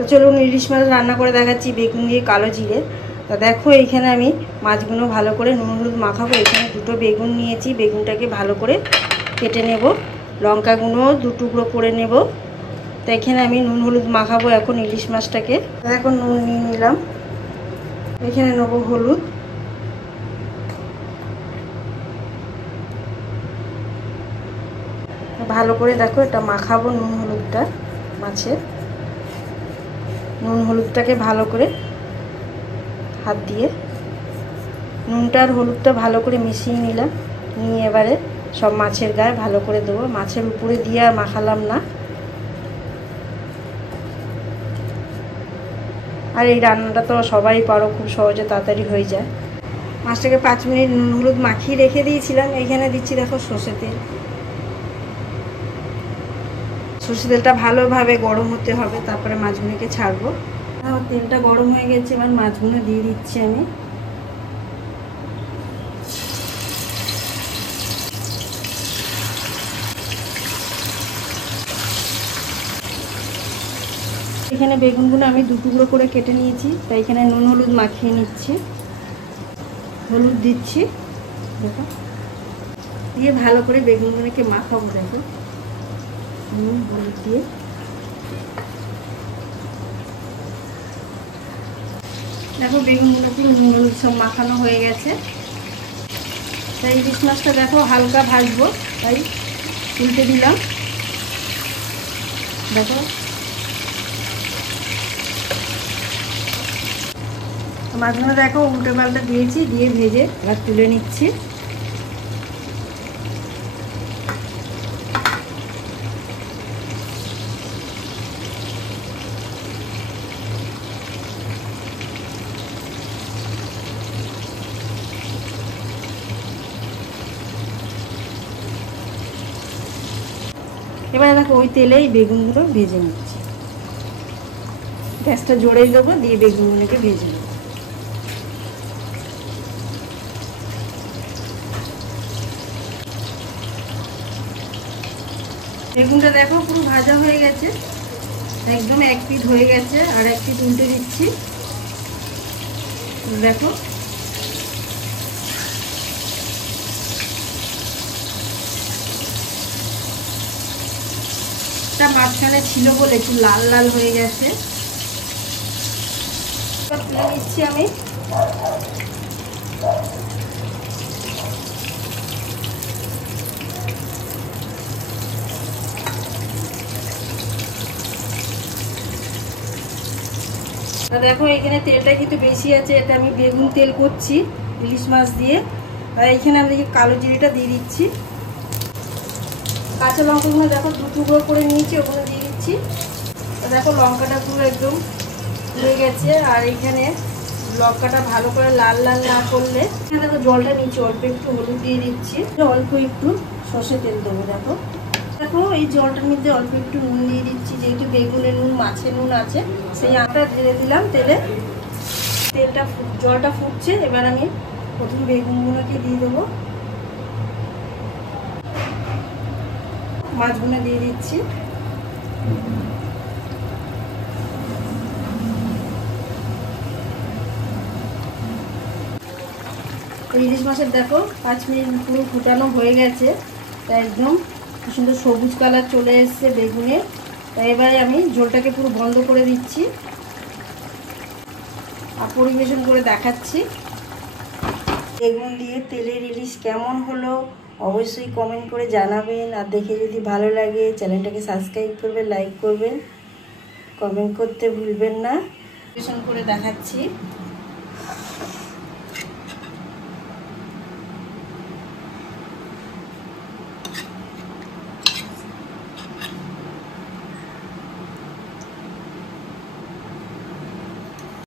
তো চলুন ইলিশ মাছ রান্না করে দেখাচ্ছি বেগুন দিয়ে কালো জিরে। তো দেখো এইখানে আমি মাছগুলো ভালো করে নুন হলুদ মাখাবো। এখানে দুটো বেগুন নিয়েছি, বেগুনটাকে ভালো করে কেটে নেব, লঙ্কা গুঁড়ো 2 টুকরো করে নেব। তো এখানে আমি নুন হলুদ মাখাবো এখন ইলিশ মাছটাকে। এখন নুন নিয়ে নিলাম, এখানে নেবো হলুদ, ভালো করে দেখো এটা মাখাবো নুন হলুদটা মাছে। নুন হলুদটাকে ভালো করে হাত দিয়ে নুনটা আর হলুদটা ভালো করে মিশিয়ে নিলাম, নিয়ে এবারে সব মাছের গায়ে ভালো করে দেবো। মাছের উপরে দিয়ে আর মাখালাম না। আর এই রান্নাটা তো সবাই পারো, খুব সহজে তাড়াতাড়ি হয়ে যায়। মাছটাকে 5 মিনিট নুন হলুদ মাখিয়ে রেখে দিয়েছিলাম। এখানে দিচ্ছি দেখো সর্ষে তেল। সর্ষে তেলটা ভালোভাবে গরম হতে হবে, তারপরে মাছগুলোকে ছাড়বো। তেলটা গরম হয়ে গেছে, এবার মাছগুলো দিয়ে দিচ্ছি আমি। এখানে বেগুনগুলো আমি 2 টুকরো করে কেটে নিয়েছি, তাই এখানে নুন হলুদ মাখিয়ে নিচ্ছি। হলুদ দিচ্ছি দেখো, দিয়ে ভালো করে বেগুনগুলোকে মাখাবো। দেখো নুন হলুদ দিয়ে দেখো বেগুনগুলো পুরো নুন হলুদ সব মাখানো হয়ে গেছে। তাই ইলিশ মাছটা দেখো হালকা ভাজবো, তাই উল্টে দিলাম। দেখো মাছগুলো দেখো উল্টে পাল্টে দিয়েছি, দিয়ে ভেজে এবার তুলে নিচ্ছি। এবার দেখো ওই তেলেই বেগুনগুলো ভেজে নিচ্ছি। গ্যাসটা জোরে দেবো, দিয়ে বেগুনগুলোকে ভেজে নেব। বেগুনটা দেখো পুরো ভাজা হয়ে গেছে, একদম 1 পিঠ হয়ে গেছে। আর 1 পিঠ উল্টে দিচ্ছি। দেখো মাঝখানে ছিল বলে একটু লাল লাল হয়ে গেছে। তুলে নিচ্ছি আমি। দেখো এখানে তেলটা কিন্তু বেশি আছে, এটা আমি বেগুন তেল করছি ইলিশ মাছ দিয়ে। তাই এখানে আমি কালো জিরেটা দিয়ে দিচ্ছি। কাঁচা লঙ্কাগুলো দেখো 2 টুকরো করে নিয়েছি, ওগুলো দিয়ে দিচ্ছি। দেখো লঙ্কাটা পুরো একদম হয়ে গেছে। আর এখানে লঙ্কাটা ভালো করে লাল লাল না করলে দেখো জলটা নিচ্ছি, অল্প একটু হলুদ দিয়ে দিচ্ছি, অল্প একটু সর্ষে তেল দেবো। দেখো দেখো এই জলটার মধ্যে অল্প একটু নুন দিয়ে দিচ্ছি, যেহেতু বেগুনের নুন মাছের নুন আছে। সেই আটা ঢেলে দিলাম তেলে। জলটা ফুটছে, এবার আমি প্রথম বেগুনগুলোকে দিয়ে দেবো, মাছগুলো দিয়ে দিচ্ছি। ইলিশ মাছের দেখো 5 মিনিট পুরো ফুটানো হয়ে গেছে, তাই একদম খুব সুন্দর সবুজ কালার চলে এসছে বেগুনে। তাই এবারে আমি ঝোলটাকে পুরো বন্ধ করে দিচ্ছি আর পরিবেশন করে দেখাচ্ছি। বেগুন দিয়ে তেলের ইলিশ কেমন হলো অবশ্যই কমেন্ট করে জানাবেন। আর দেখে যদি ভালো লাগে চ্যানেলটাকে সাবস্ক্রাইব করবেন, লাইক করবেন, কমেন্ট করতে ভুলবেন না। পরিবেশন করে দেখাচ্ছি।